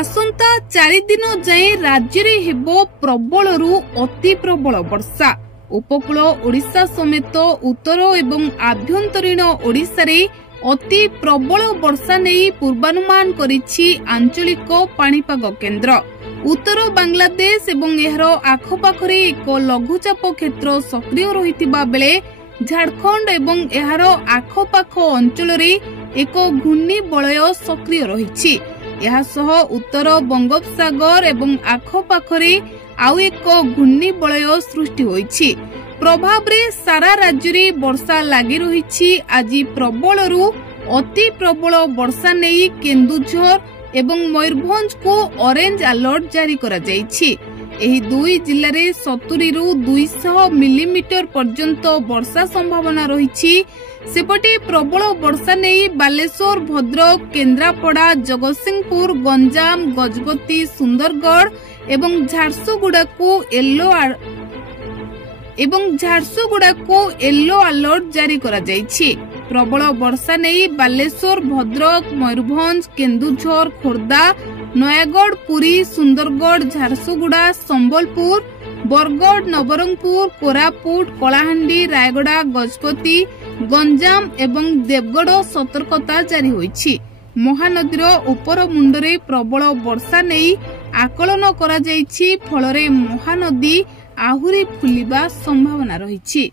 आसंता 4 दिन जाए राज्य में हेबो प्रबलरू अति प्रबल वर्षा। उपकूल ओडिशा समेत उत्तर एवं आभ्यंतरीण ओडिशा रे अति प्रबल वर्षा नहीं पूर्वानुमान करिछि आंचलिक पाणीपाग केन्द्र। उत्तर बांग्लादेश एवं एहर आखपाखरे एक लघुचाप क्षेत्र सक्रिय रहितिबा बेले झारखंड एवं एहर आखपाख अंचल रे एक घूर्णी बलय सक्रिय रहिछि। यासह उत्तर बंगोपसागर एवं आखपाखरे आउ एक घूर्णी बलय सृष्टि होइछि। प्रभाव रे सारा राज्य रे वर्षा लागि रहिछि। आज प्रबलरू अति प्रबल वर्षा नेई केन्दुझर एवं मयूरभंज को ऑरेंज अलर्ट जारी करा जाइछि। एही दुई जिल्ला रे 70 रु 200 मिलीमीटर पर्यंत वर्षा संभावना रहिछि। सेपटे प्रबल वर्षा नेई बालेश्वर, भद्रक, केन्द्रापड़ा, जगतसिंहपुर, गंजाम, गजपति, सुंदरगढ़ एवं झारसुगुड़ा को येलो अलर्ट जारी करा जाइछि। प्रबल वर्षा नेई बालेश्वर, भद्रक, मयूरभंज, केन्दुझर, खोर्धा, नयागढ़, पुरी, सुंदरगढ़, झारसुगुड़ा, संबलपुर, बरगढ़, नवरंगपुर, कोरापुट, कलाहांडी, रायगड़ा, गजपति, गंजाम एवं देवगढ़ सतर्कता जारी होइछि। महानदीर उपर मुंडरे प्रबल वर्षा नेई आकलन करा जाइछि। फलरे महानदी आहुरी फुलिबा संभावना रहिछि।